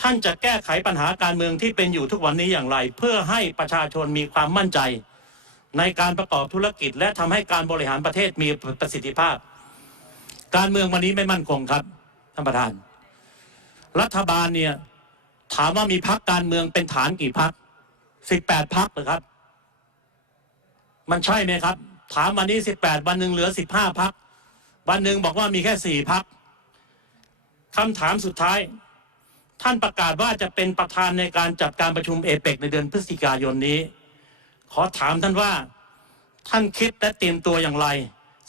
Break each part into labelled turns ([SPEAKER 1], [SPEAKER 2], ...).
[SPEAKER 1] ท่านจะแก้ไขปัญหาการเมืองที่เป็นอยู่ทุกวันนี้อย่างไร เพื่อให้ประชาชนมีความมั่นใจ ในการประกอบธุรกิจ และทำให้การบริหารประเทศมีประสิทธิภาพ การเมืองวันนี้ไม่มั่นคงครับท่านประธาน รัฐบาลเนี่ยถามว่ามีพักการเมืองเป็นฐานกี่พักสิบแปดพักหรือครับ มันใช่ไหมครับ ถามวันนี้สิบแปดวันหนึ่งเหลือสิบห้าพักวันหนึ่งบอกว่ามีแค่สี่พักคำถามสุดท้าย ท่านประกาศว่าจะเป็นประธานในการจัดการประชุมเอเปกในเดือนพฤศจิกายนนี้ ขอถามท่านว่าท่านคิดและเตรียมตัวอย่างไร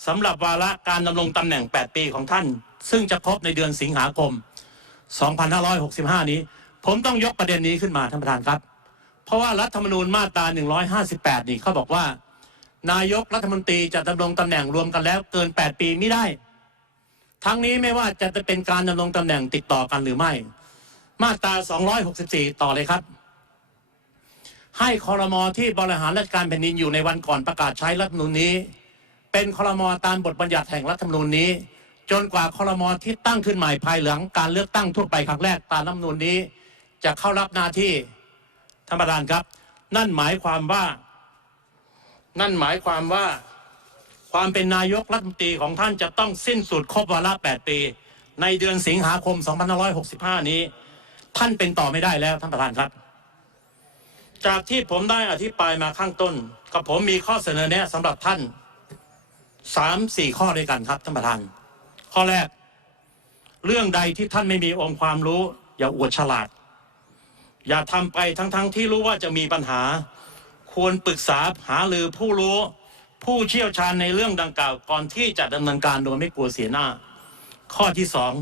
[SPEAKER 1] สำหรับวาระการดำรงตำแหน่ง 8 ปีของท่าน ซึ่งจะครบในเดือนสิงหาคม 2565 นี้ ผมต้องยกประเด็นนี้ขึ้นมาท่านประธานครับ เพราะว่ารัฐธรรมนูญมาตรา 158 นี่เขาบอกว่า นายกรัฐมนตรีจะดำรงตำแหน่งรวมกันแล้วเกิน 8 ปีไม่ได้ ทั้งนี้ไม่ว่าจะเป็นการดำรงตำแหน่งติดต่อกันหรือไม่ มาตรา 264 ต่อเลยครับ ให้คอรมอที่บริหารราชการแผ่นดินอยู่ในวันก่อนประกาศใช้รัฐนูญนี้ เป็นคอรมอตามบทบัญญัติแห่งรัฐธรรมนูญนี้ จนกว่าคอรมอที่ตั้งขึ้นใหม่ภายหลังการเลือกตั้งทั่วไปครั้งแรกตามรัฐธรรมนูญนี้ จะเข้ารับหน้าที่ท่านประธานครับ นั่นหมายความว่า นั่นหมายความว่า ความเป็นนายกรัฐมนตรีของท่านจะต้องสิ้นสุดครบวาระ8ปี ในเดือนสิงหาคม 2565 นี้ ท่านเป็นต่อไม่ได้แล้วท่านประธานครับ จากที่ผมได้อธิบายมาข้างต้น กับผมมีข้อเสนอแนะสำหรับท่านสามสี่ข้อด้วยกันครับท่านประธาน ข้อแรก เรื่องใดที่ท่านไม่มีองค์ความรู้ อย่าอวดฉลาด อย่าทำไปทั้งๆทที่รู้ว่าจะมีปัญหา ควรปรึกษาหารือผู้รู้ ผู้เชี่ยวชาญในเรื่องดังกล่าวก่อนที่จะดำเนินการโดยไม่กลัวเสียหน้า ข้อที่สอง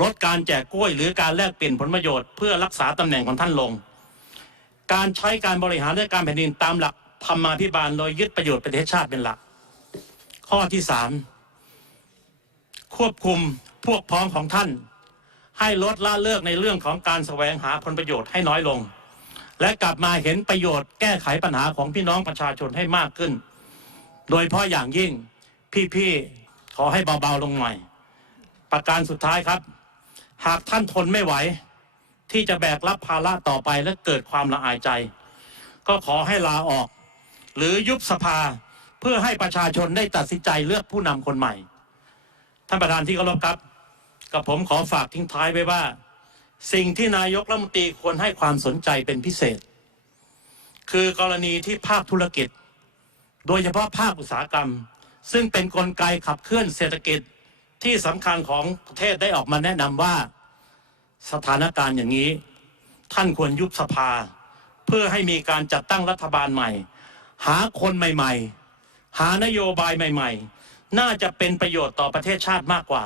[SPEAKER 1] ลดการแจกกล้วยหรือการแลกเปลี่ยนผลประโยชน์เพื่อรักษาตำแหน่งของท่านลง การใช้การบริหารราชการแผ่นดินตามหลักธรรมาภิบาลโดยยึดประโยชน์ประเทศชาติเป็นหลัก ข้อที่สามควบคุมพวกพ้องของท่าน ให้ลดละเลิกในเรื่องของการแสวงหาผลประโยชน์ให้น้อยลง และกลับมาเห็นประโยชน์แก้ไขปัญหาของพี่น้องประชาชนให้มากขึ้น โดยเฉพาะอย่างยิ่งพี่ๆขอให้เบาๆลงหน่อย ประการสุดท้ายครับ หากท่านทนไม่ไหว ที่จะแบกรับภาระต่อไปและเกิดความละอายใจ ก็ขอให้ลาออก หรือยุบสภาเพื่อให้ประชาชนได้ตัดสินใจเลือกผู้นำคนใหม่ ท่านประธานที่เคารพครับ กับผมขอฝากทิ้งท้ายไว้ว่า สิ่งที่นายกรัฐมนตรีควรให้ความสนใจเป็นพิเศษ คือกรณีที่ภาคธุรกิจ โดยเฉพาะภาคอุตสาหกรรม ซึ่งเป็นนกลไกขับเคลื่อนเศรษฐกิจ ที่สำคัญของประเทศได้ออกมาแนะนำว่าสถานการณ์อย่างนี้ ท่านควรยุบสภา เพื่อให้มีการจัดตั้งรัฐบาลใหม่ หาคนใหม่ ๆ หานโยบายใหม่ ๆ น่าจะเป็นประโยชน์ต่อประเทศชาติมากกว่า